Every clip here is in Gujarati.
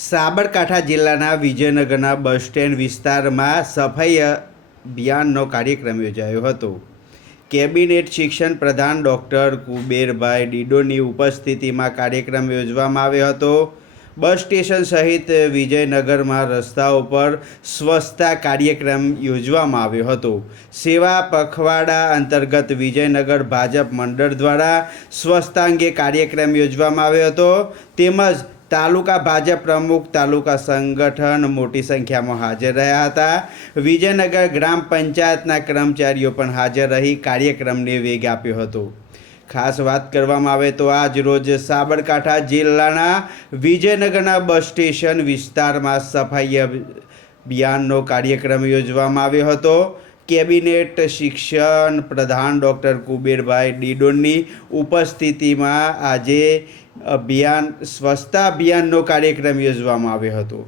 સાબરકાંઠા જિલ્લાના વિજયનગરના બસ સ્ટેન્ડ વિસ્તારમાં સફાઈ અભિયાનનો કાર્યક્રમ યોજાયો હતો. કેબિનેટ શિક્ષણ પ્રધાન ડૉક્ટર કુબેરભાઈ ડીડોની ઉપસ્થિતિમાં કાર્યક્રમ યોજવામાં આવ્યો હતો. બસ સ્ટેશન સહિત વિજયનગરમાં રસ્તાઓ પર સ્વચ્છતા કાર્યક્રમ યોજવામાં આવ્યો હતો. સેવા પખવાડા અંતર્ગત વિજયનગર ભાજપ મંડળ દ્વારા સ્વચ્છતા અંગે કાર્યક્રમ યોજવામાં આવ્યો હતો. તેમજ તાલુકા ભાજપ પ્રમુખ, તાલુકા સંગઠન મોટી સંખ્યામાં હાજર રહ્યા હતા. વિજયનગર ગ્રામ પંચાયતના કર્મચારીઓ પણ હાજર રહી કાર્યક્રમને વેગ આપ્યો હતો. ખાસ વાત કરવામાં આવે તો આજ રોજ સાબરકાંઠા જિલ્લાના વિજયનગરના બસ સ્ટેશન વિસ્તારમાં સફાઈ અભિયાનનો કાર્યક્રમ યોજવામાં આવ્યો હતો. કેબિનેટ શિક્ષણ પ્રધાન ડૉક્ટર કુબેરભાઈ ડીડોનની ઉપસ્થિતિમાં આજે અભિયાન, સ્વચ્છતા અભિયાનનો કાર્યક્રમ યોજવામાં આવ્યો હતો.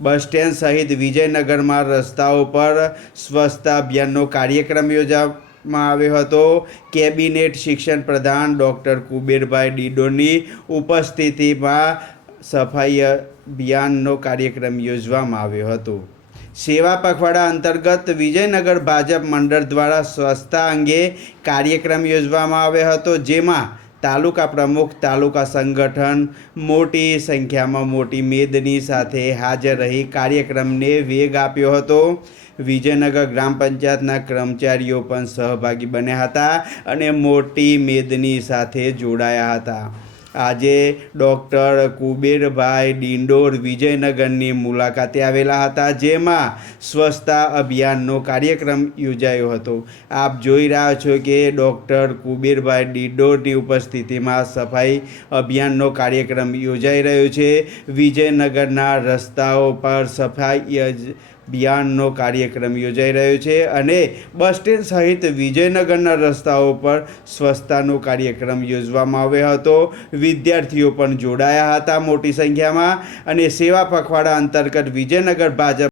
બસ સ્ટેન્ડ સહિત વિજયનગરમાં રસ્તાઓ પર સ્વચ્છતા અભિયાનનો કાર્યક્રમ યોજવામાં આવ્યો હતો. કેબિનેટ શિક્ષણ પ્રધાન ડૉક્ટર કુબેરભાઈ ડીડોની ઉપસ્થિતિમાં સફાઈ અભિયાનનો કાર્યક્રમ યોજવામાં આવ્યો હતો. સેવા પખવાડા અંતર્ગત વિજયનગર ભાજપ મંડળ દ્વારા સ્વચ્છતા અંગે કાર્યક્રમ યોજવામાં આવ્યો હતો, જેમાં તાલુકા પ્રમુખ, તાલુકા સંગઠન મોટી સંખ્યામાં મોટી મેદની સાથે હાજર રહી કાર્યક્રમને વેગ આપ્યો હતો. વિજયનગર ગ્રામ પંચાયતના કર્મચારીઓ પણ સહભાગી બન્યા હતા અને મોટી મેદની સાથે જોડાયા હતા. આજે ડૉક્ટર કુબેરભાઈ ડિંડોર વિજયનગરની મુલાકાતે આવેલા હતા, જેમાં સ્વચ્છતા અભિયાનનો કાર્યક્રમ યોજાયો હતો. આપ જોઈ રહ્યા છો કે ડૉક્ટર કુબેરભાઈ ડિંડોરની ઉપસ્થિતિમાં સફાઈ અભિયાનનો કાર્યક્રમ યોજાઈ રહ્યો છે. વિજયનગરના રસ્તાઓ પર સફાઈ અભિયાનનો કાર્યક્રમ યોજાઈ રહ્યો છે અને બસ સ્ટેન્ડ સહિત વિજયનગરના રસ્તાઓ પર સ્વચ્છતાનો કાર્યક્રમ યોજવામાં આવ્યો હતો. વિદ્યાર્થીઓ પણ જોડાયા હતા મોટી સંખ્યામાં અને સેવા પખવાડા અંતર્ગત વિજયનગર ભાજપ